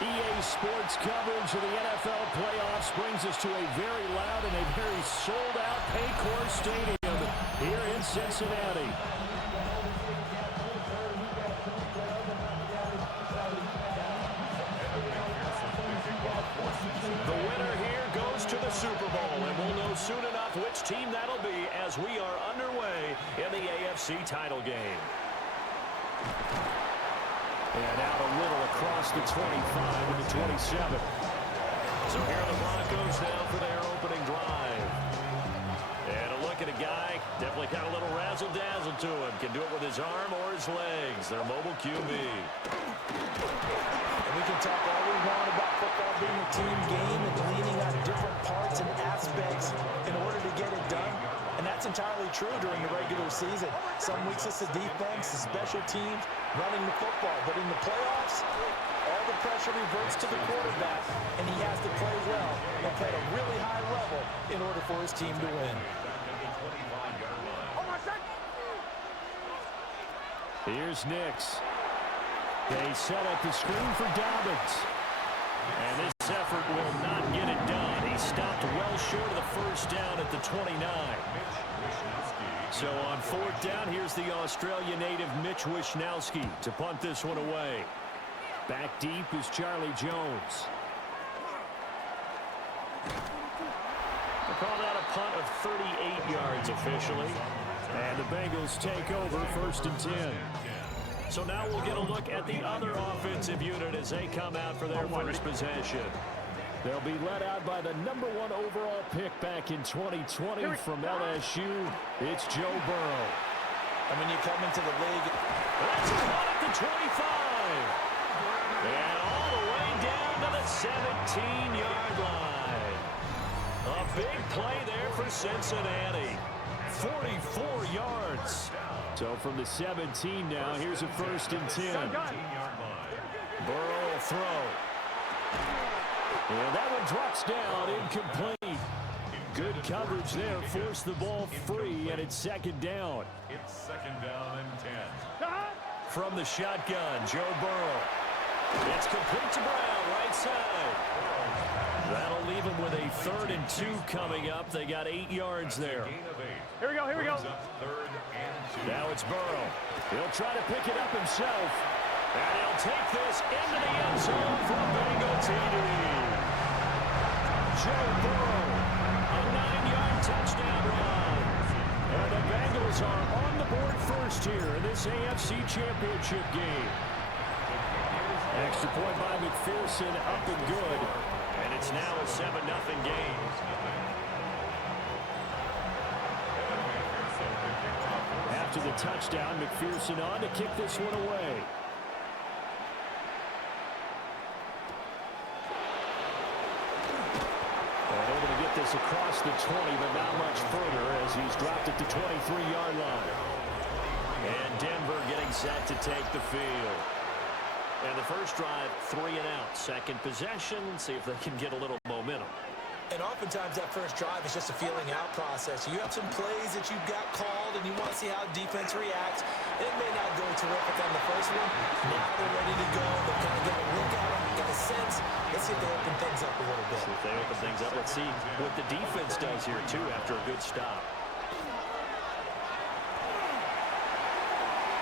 EA Sports coverage of the NFL playoffs brings us to a very loud and a very sold-out Paycor Stadium here in Cincinnati. The winner here goes to the Super Bowl, and we'll know soon enough which team that'll be as we are underway in the AFC title game. And out a little across the 25 to the 27. So here are the Broncos now for their opening drive. And a look at a guy, definitely got a little razzle-dazzle to him. Can do it with his arm or his legs. Their mobile QB. And we can talk all we want about football being a team game and leaning on different parts and aspects in order to get it done. And that's entirely true during the regular season. Some weeks it's the defense, the special teams, running the football. But in the playoffs, all the pressure reverts to the quarterback, and he has to play well and play at a really high level in order for his team to win. Here's Nix. They set up the screen for Dobbins. And this effort will not get it done. He stopped well short of the first down at the 29. So on fourth down, here's the Australia native Mitch Wishnowsky to punt this one away. Back deep is Charlie Jones. They called out a punt of 38 yards officially. And the Bengals take over 1st and 10. So now we'll get a look at the other offensive unit as they come out for their first possession. They'll be led out by the #1 overall pick back in 2020 from LSU. It's Joe Burrow. And when you come into the league, that's caught at the 25. And all the way down to the 17-yard line. A big play there for Cincinnati. 44 yards. So from the 17 now, here's a 1st and 10. Burrow will throw. And that one drops down, incomplete. Good coverage there, forced the ball free, and it's 2nd down. It's 2nd down and 10. From the shotgun, Joe Burrow. It's complete to Brown, right side. That'll leave him with a 3rd and 2 coming up. They got 8 yards there. Here we go, here we go. Now it's Burrow. He'll try to pick it up himself. And he'll take this into the end zone for a Bengal TD. Joe Burrow, a 9-yard touchdown run. And the Bengals are on the board first here in this AFC Championship game. Extra point by McPherson, up and good. And it's now a 7-0 game. After the touchdown, McPherson on to kick this one away. And able to get this across the 20, but not much further as he's dropped at the 23-yard line. And Denver getting set to take the field. And the first drive, 3 and out. Second possession, see if they can get a little momentum. and oftentimes that first drive is just a feeling out process. You have some plays that you've got called, and you want to see how defense reacts. It may not go terrific on the first one. Now they're ready to go. They've kind of got a look at them, got a sense. Let's see if they open things up a little bit. See if they open things up. Let's see what the defense does here, too, after a good stop.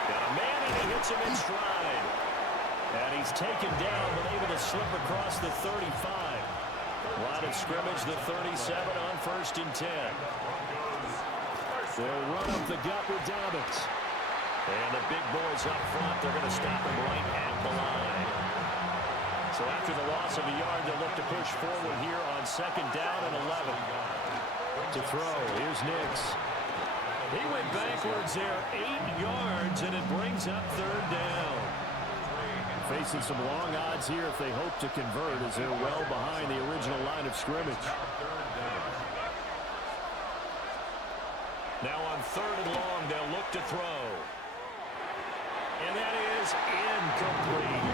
Got a man, and he hits him in stride. And he's taken down, but able to slip across the 35. Line of scrimmage, the 37 on 1st and 10. They'll run up the gut with Dobbins. And the big boys up front, they're going to stop him right at the line. So after the loss of a yard, they'll look to push forward here on 2nd down and 11. To throw, here's Nix. He went backwards there, 8 yards, and it brings up 3rd down. Facing some long odds here if they hope to convert, as they're well behind the original line of scrimmage. Now on 3rd and long, they'll look to throw. And that is incomplete.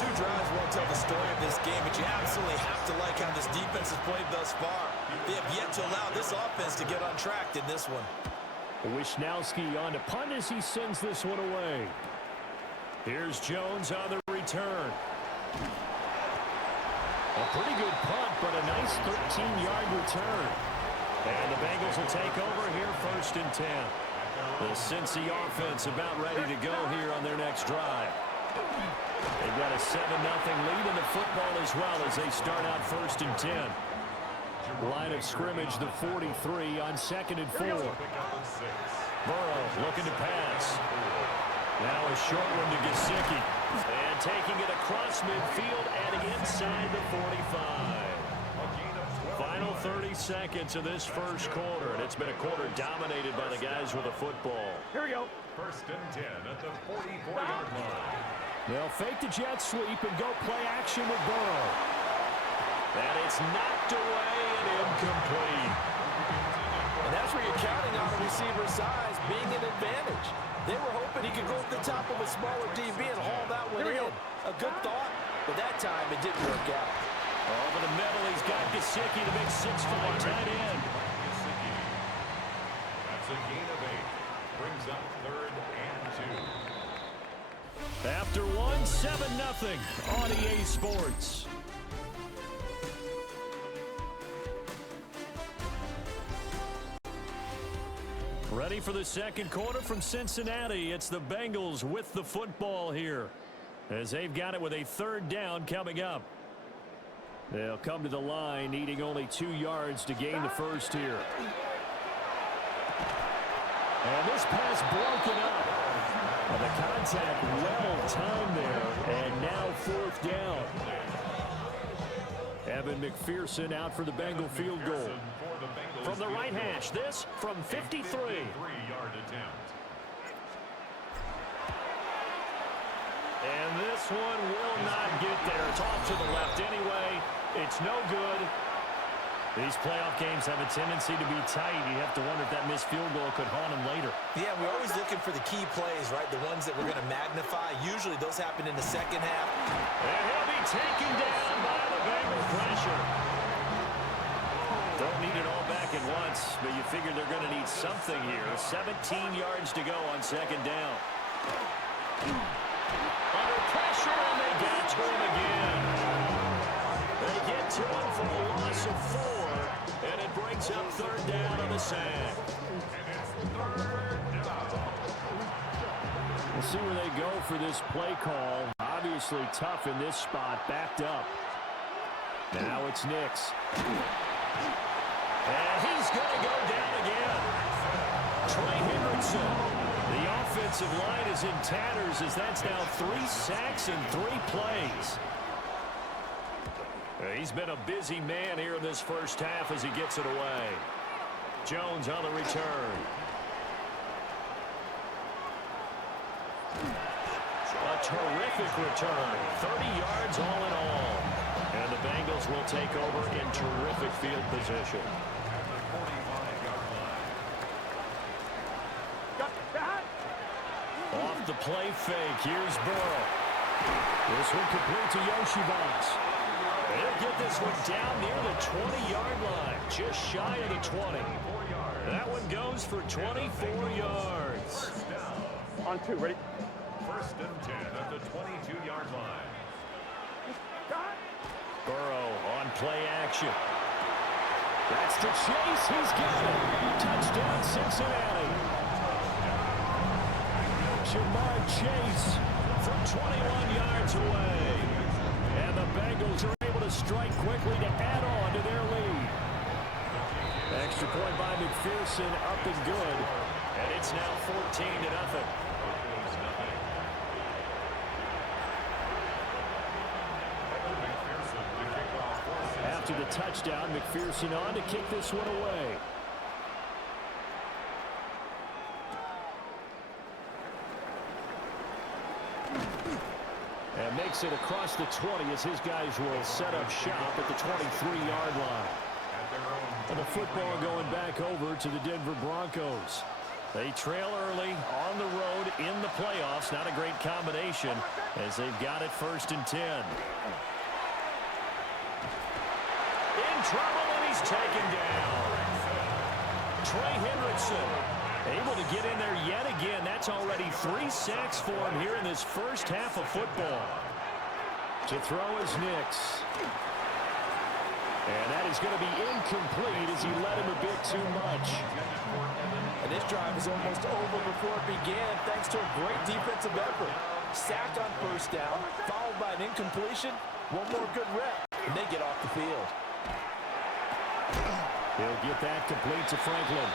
2 drives won't tell the story of this game, but you absolutely have to like how this defense has played thus far. They have yet to allow this offense to get on track in this one. Wishnowsky on to punt as he sends this one away. Here's Jones on the return. A pretty good punt, but a nice 13-yard return. And the Bengals will take over here, 1st and 10. The Cincy offense about ready to go here on their next drive. They've got a 7-0 lead in the football as well as they start out 1st and 10. Line of scrimmage, the 43 on 2nd and 4. Burrow looking to pass. Now a short one to Gesicki. And taking it across midfield and inside the 45. Final 30 seconds of this first quarter, and it's been a quarter dominated by the guys with the football. Here we go. 1st and 10 at the 44-yard line. They'll fake the jet sweep and go play action with Burrow. And it's knocked away and incomplete. And that's where you're counting on a receiver's size being an advantage. They were hoping he could go at the top of a smaller DB and haul that one in. A good thought, but that time it didn't work out. Over the middle, he's got Gesicki, the big 6'5" tight end. That's a gain of 8. Brings up 3rd and 2. After one, 7-0 on EA Sports. Ready for the second quarter from Cincinnati. It's the Bengals with the football here, as they've got it with a 3rd down coming up. They'll come to the line, needing only 2 yards to gain the first here. And this pass broken up. And the contact well timed there, and now 4th down. Evan McPherson out for the Bengal field goal. From the right hash, this from 53. 53-yard attempt. And this one will not get there. It's off to the left anyway. It's no good. These playoff games have a tendency to be tight. You have to wonder if that missed field goal could haunt them later. Yeah, we're always looking for the key plays, right? The ones that we're going to magnify. Usually those happen in the second half. And he'll be taken down by the Bengal pressure. Don't need it all back at once, but you figure they're going to need something here. 17 yards to go on 2nd down. Under pressure, and they get to him again. They get to him for a loss of 4, and it brings up 3rd down on the sack. We'll see where they go for this play call. Obviously tough in this spot, backed up. Now it's Nix. And he's going to go down again. Trey Hendrickson. The offensive line is in tatters as that's now 3 sacks in 3 plays. He's been a busy man here in this first half as he gets it away. Jones on the return. A terrific return. 30 yards all in all. And the Bengals will take over in terrific field position. At the 45-yard line. Off the play fake. Here's Burrow. This one complete to Yoshivas. They'll get this one down near the 20-yard line. Just shy of the 20. That one goes for 24 yards. On 2, ready? 1st and 10 at the 22-yard line. Burrow on play action. That's the chase. He's got it. Touchdown, Cincinnati. Jamar Chase from 21 yards away. And the Bengals are able to strike quickly to add on to their lead. Extra point by McPherson, up and good. And it's now 14-0. After the touchdown, McPherson on to kick this one away. And makes it across the 20 as his guys will set up shop at the 23-yard line. And the football going back over to the Denver Broncos. They trail early on the road in the playoffs. Not a great combination as they've got it 1st and 10. In trouble, and he's taken down. Trey Hendrickson able to get in there yet again. That's already 3 sacks for him here in this first half of football. To throw is Nix. And that is going to be incomplete as he led him a bit too much. And this drive is almost over before it began thanks to a great defensive effort. Sack on first down, followed by an incompletion. One more good rep, and they get off the field. He'll get that complete to Franklin.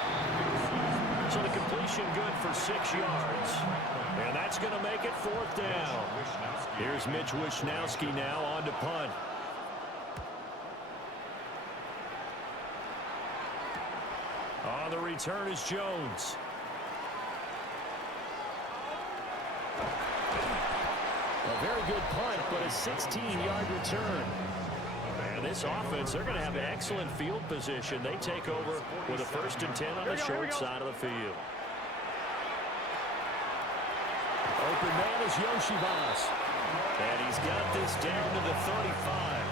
So the completion good for 6 yards. And that's going to make it 4th down. Here's Mitch Wishnowski now on to punt. On the return is Jones. A very good punt, but a 16-yard return. And this offense, they're going to have excellent field position. They take over with a 1st and 10 on the short side of the field. Open man is Yoshibas. And he's got this down to the 35.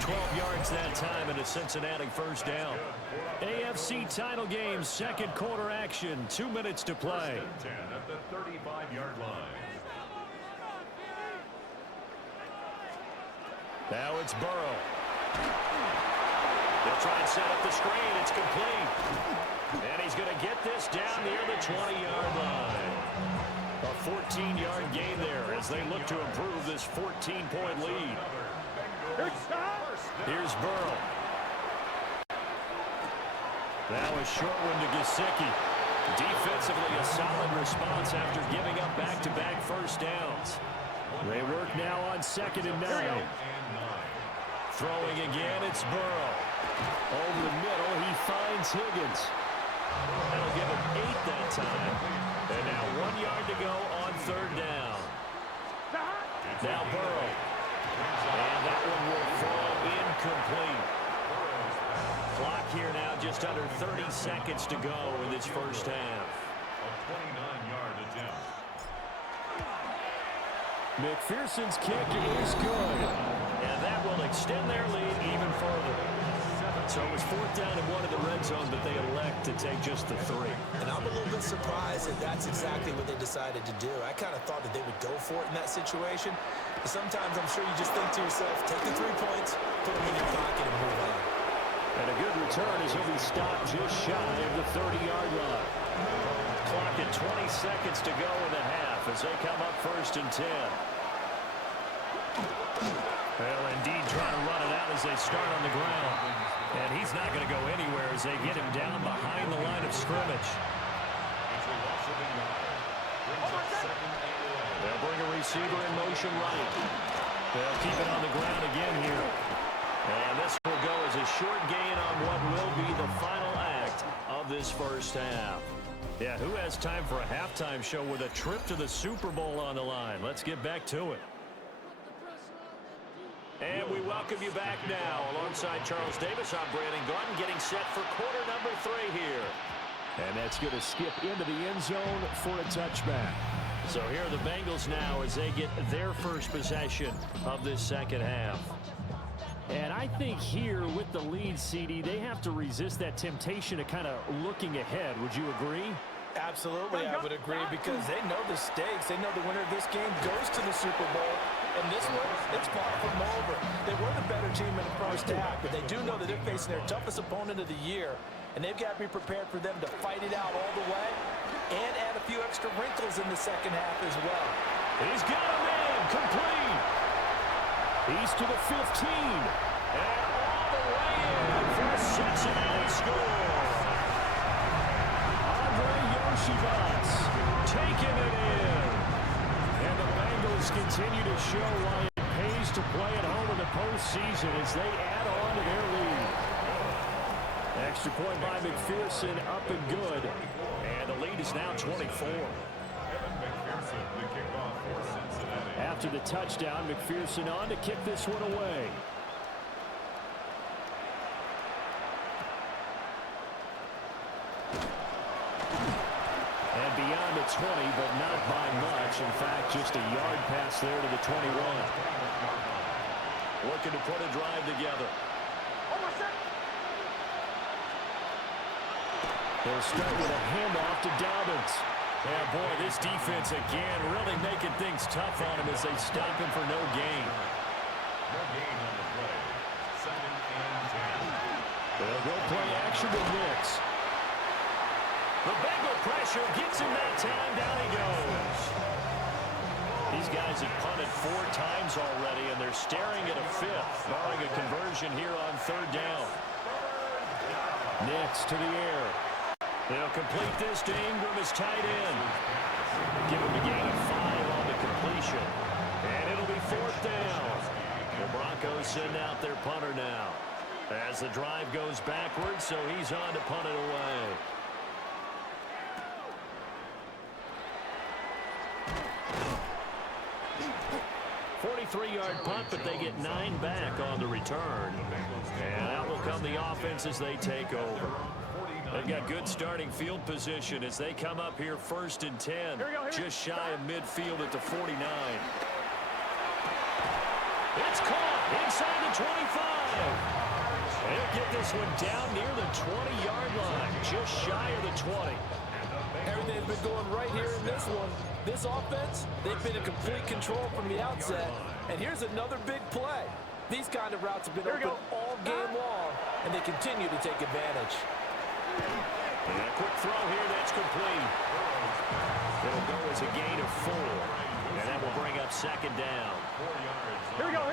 12 yards that time and a Cincinnati 1st down. AFC title game, 2nd quarter action. 2 minutes to play. 10 at the 35-yard line. Now it's Burrow. They'll try and set up the screen. It's complete. And he's going to get this down near the 20-yard line. A 14-yard gain there as they look to improve this 14-point lead. Here's Burrow. Now a short one to Gesicki. Defensively, a solid response after giving up back-to-back 1st downs. They work now on 2nd and 9. Throwing again, it's Burrow. Over the middle, he finds Higgins. That'll give him 8 that time. And now 1 yard to go on 3rd down. Now Burrow. And that one will fall incomplete. Clock here now just under 30 seconds to go in this 1st half. A 29-yard attempt. McPherson's kick is good. And that will extend their lead even further. So it was 4th down and 1 in the red zone, but they elect to take just the 3. And I'm a little bit surprised that that's exactly what they decided to do. I kind of thought that they would go for it in that situation. But sometimes I'm sure you just think to yourself, take the 3 points, put them in your pocket, and move on. And a good return as he'll be stopped just shy of the 30-yard line. Clock at 20 seconds to go in the half as they come up 1st and 10. Well, indeed, trying to run it out as they start on the ground. And he's not going to go anywhere as they get him down behind the line of scrimmage. They'll bring a receiver in motion right. They'll keep it on the ground again here. And this will go as a short gain on what will be the final act of this 1st half. Yeah, who has time for a halftime show with a trip to the Super Bowl on the line? Let's get back to it. And we welcome you back now. Alongside Charles Davis, I'm Brandon Gordon, getting set for quarter number 3 here. And that's going to skip into the end zone for a touchback. So here are the Bengals now as they get their 1st possession of this 2nd half. And I think here with the lead, CD, they have to resist that temptation of kind of looking ahead. Would you agree? Absolutely, I would agree, because they know the stakes. They know the winner of this game goes to the Super Bowl. And this one, it's far from over. They were the better team in the 1st half, but they do know that they're facing their toughest opponent of the year. And they've got to be prepared for them to fight it out all the way and add a few extra wrinkles in the 2nd half as well. He's got a man complete. He's to the 15. And all the way in for a Cincinnati score. Yoshibas taking it in. And the Bengals continue to show why it pays to play at home in the postseason as they add on to their lead. Extra point by McPherson, up and good. And the lead is now 24. After the touchdown, McPherson on to kick this one away. And beyond the 20, but not by much. In fact, just a yard pass there to the 21. Looking to put a drive together. They'll start with a handoff to Dobbins. Yeah, boy, this defense again really making things tough on him as they stop him for no gain. No gain on the play. 2nd They'll go play action with Nix. The Bengal pressure gets him that time. Down he goes. These guys have punted 4 times already, and they're staring at a 5th, barring a conversion here on 3rd down. Nix to the air. They'll complete this to Ingram as tight end. Give him a gain of 5 on the completion. And it'll be 4th down. The Broncos send out their punter now. As the drive goes backwards, so he's on to punt it away. 43-yard punt, but they get 9 back on the return. And out will come the offense as they take over. They've got good starting field position as they come up here 1st and 10. Just shy of midfield at the 49. It's caught inside the 25. They'll get this one down near the 20-yard line, just shy of the 20. Everything's been going right here in this one. This offense, they've been in complete control from the outset. And here's another big play. These kind of routes have been open all game long, and they continue to take advantage. And a quick throw here, that's complete. It'll go as a gain of 4. And that will bring up 2nd down. 4 yards. Here we go.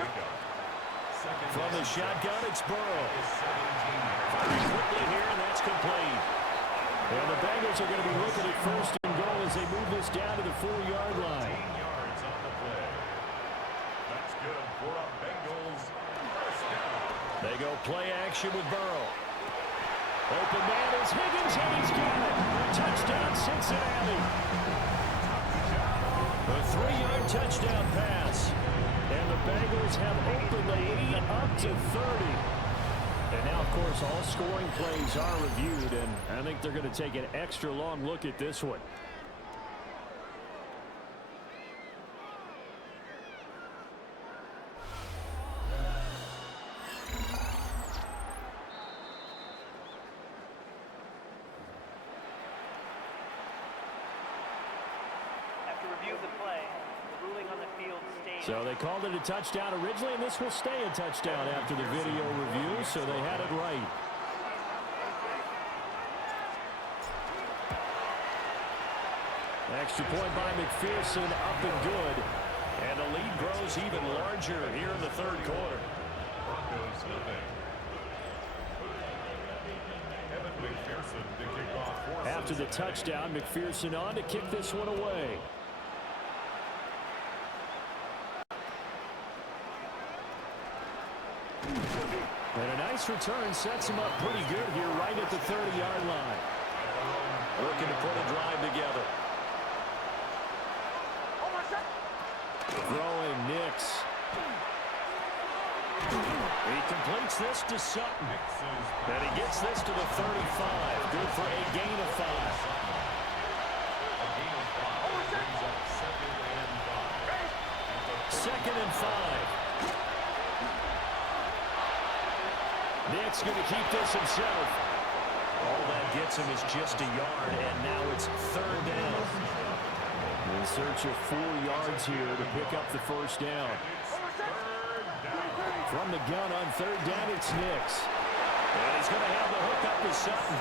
From the shotgun, it's Burrow. Firing quickly here, and that's complete. And the Bengals are going to be looking at 1st and goal as they move this down to the 4-yard line. 18 yards on the play. That's good for a Bengals first down. They go play action with Burrow. Open man is Higgins, and he's got it. Touchdown, Cincinnati. A 3-yard touchdown pass. And the Bengals have opened the lead up to 30. And now, of course, all scoring plays are reviewed, and I think they're going to take an extra long look at this one. After review of the play, the ruling on the field stays. So they called it a touchdown originally, and this will stay a touchdown after the video review, so they had it right. Extra point by McPherson, up and good. And the lead grows even larger here in the 3rd quarter. Broncos nothing. Evan McPherson to kick off for After the touchdown, McPherson on to kick this one away. And a nice return sets him up pretty good here right at the 30-yard line. Looking to put a drive together. Throwing Nix. He completes this to Sutton. And he gets this to the 35. Good for a gain of 5. Second and 5. Nix going to keep this himself. All that gets him is just a yard, and now it's 3rd down. In search of 4 yards here to pick up the 1st down. From the gun on 3rd down, it's Nix. And he's going to have the hook up to Sutton.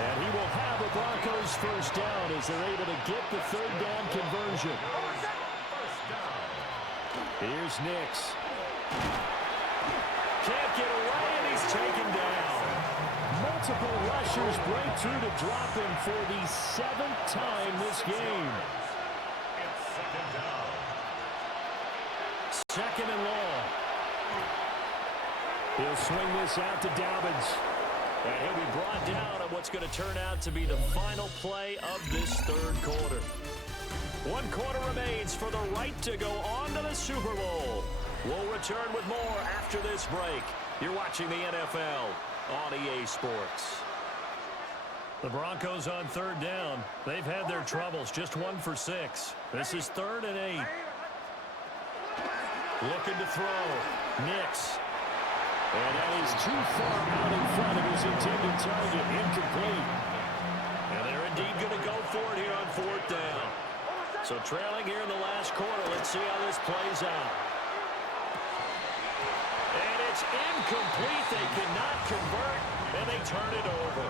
And he will have the Broncos 1st down as they're able to get the 3rd down conversion. Here's Nix. Can't get away, and he's taken down. Multiple rushers break through to drop him for the 7th time this game. It's 2nd down. 2nd and long. He'll swing this out to Dobbins. And he'll be brought down on what's going to turn out to be the final play of this 3rd quarter. 1 quarter remains for the right to go on to the Super Bowl. We'll return with more after this break. You're watching the NFL on EA Sports. The Broncos on 3rd down. They've had their troubles, just 1 for 6. This is 3rd and 8. Looking to throw. Nix. And that is too far out in front of his intended target. Incomplete. And they're indeed going to go for it here on 4th down. So trailing here in the last quarter. Let's see how this plays out. And it's incomplete. They cannot convert, and they turn it over.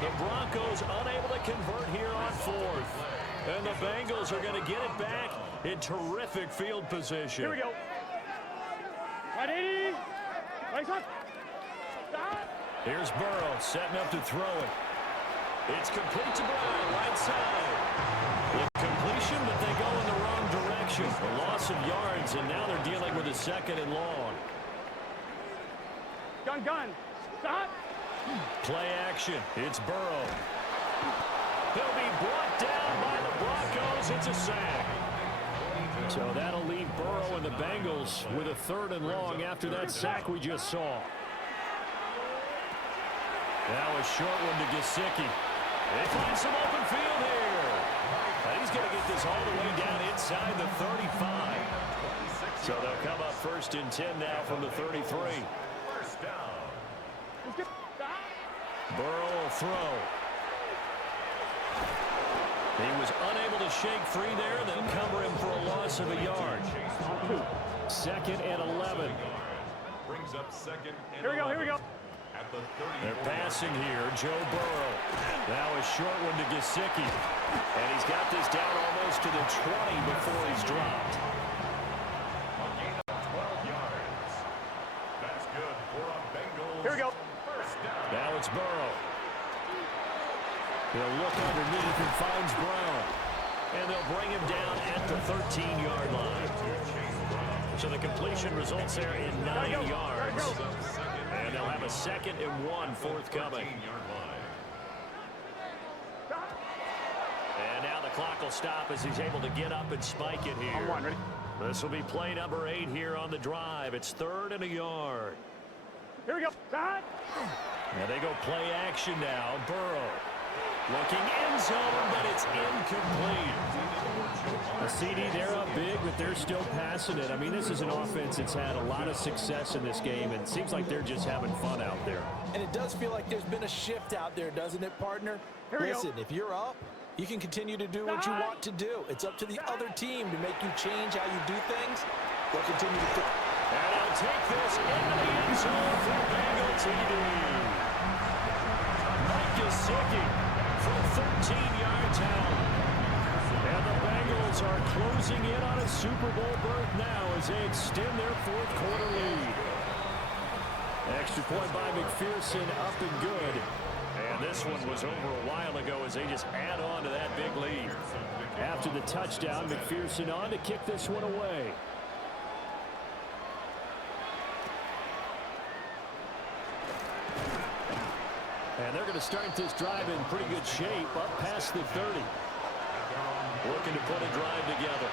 The Broncos unable to convert here on fourth. And the Bengals are going to get it back in terrific field position. Here we go. Ready? Race up. Stop. Here's Burrow setting up to throw it. It's complete to Brown, right side. The completion, but they go in the wrong direction. A loss of yards, and now they're dealing with a second and long. Gun. Stop. Play action. It's Burrow. He'll be brought down by the Broncos. It's a sack. So that'll leave Burrow and the Bengals with a third and long after that sack we just saw. Now a short one to Gesicki. They find some open field here. And he's going to get this all the way down inside the 35. So they'll come up first and 10 now from the 33. First down. Burrow will throw. He was unable to shake free there, and then cover him for a loss of a yard. Second and 11. Brings up second and Here we go. At the 30. They're passing here. Joe Burrow. Now a short one to Gesicki. And he's got this down almost to the 20 before he's dropped. A gain of 12 yards. That's good for a Bengals. Here we go. First down. Now it's Burrow. He'll look underneath and finds Brown. And they'll bring him down at the 13-yard line. So the completion results there in 9 yards. And they'll have a second and 1 forthcoming. And now the clock will stop as he's able to get up and spike it here. On one, ready? This will be play number 8 here on the drive. It's 3rd and a yard. Here we go. Stop. Now they go play action now. Burrow looking end zone, but it's incomplete. The CD, they're up big, but they're still passing it. I mean, this is an offense that's had a lot of success in this game, and it seems like they're just having fun out there. And it does feel like there's been a shift out there, doesn't it, partner? Listen, if you're up, you can continue to do what you want to do. It's up to the other team to make you change how you do things. They'll continue to... And he'll take this into the end zone for Bengal TD. Mike Gesicki from 13-yard town. And the Bengals are closing in on a Super Bowl berth now as they extend their fourth-quarter lead. Extra point by McPherson, up and good. And this one was over a while ago as they just add on to that big lead. After the touchdown, McPherson on to kick this one away. And they're going to start this drive in pretty good shape, up past the 30. Looking to put a drive together.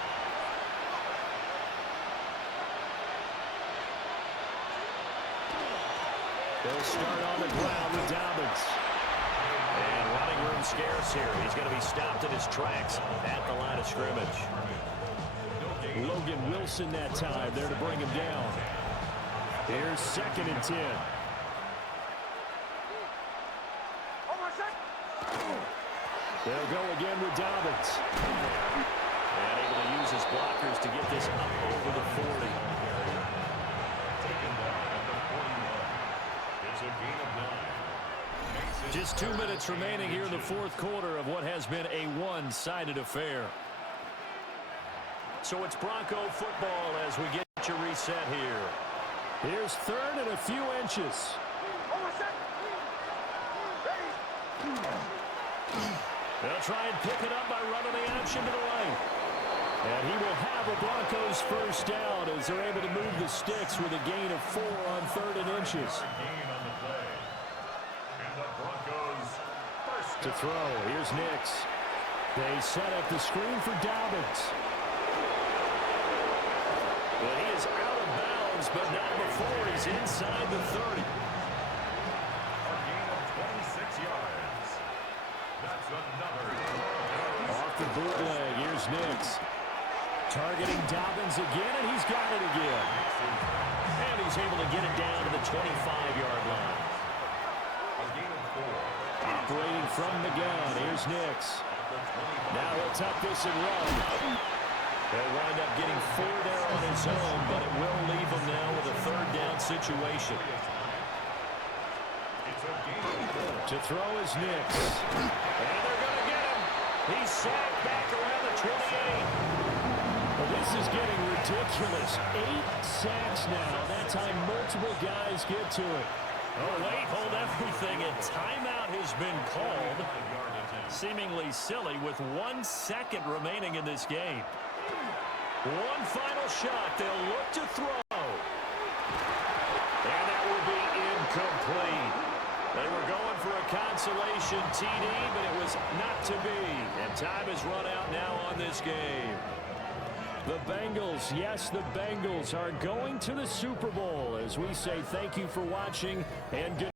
They'll start on the ground with Dobbins. And running room scarce here. He's going to be stopped in his tracks at the line of scrimmage. Logan Wilson that time there to bring him down. Here's 2nd and 10. They'll go again with Dobbins. And able to use his blockers to get this up over the 40. Taken down at the 41. There's a gain of 9. Just 2 minutes remaining here in the fourth quarter of what has been a one-sided affair. So it's Bronco football as we get your reset here. Here's 3rd and a few inches. They'll try and pick it up by running the option to the right. And he will have a Broncos first down as they're able to move the sticks with a gain of 4 on 3rd and inches. Gain on the play. And the Broncos first To throw, here's Nix. They set up the screen for Dobbins. Well, he is out of bounds, but not before he's inside the 30. A gain of 26 yards. That's another. Off the bootleg, here's Nix. Targeting Dobbins again, and he's got it again. And he's able to get it down to the 25-yard line. A gain of 4. Operating from the gun, here's Nix. Now he'll tuck this and run. They'll wind up getting 4 there on his own, but it will leave him now with a 3rd down situation. To throw is Nix. And they're going to get him. He's sacked back around the 28. Well, this is getting ridiculous. 8 sacks now. That's how multiple guys get to it. Oh, wait, hold everything. A timeout has been called. Seemingly silly with 1 second remaining in this game. One final shot. They'll look to throw. And that will be incomplete. They were going for a consolation TD, but it was not to be. And time has run out now on this game. The Bengals, yes, the Bengals are going to the Super Bowl as we say thank you for watching and good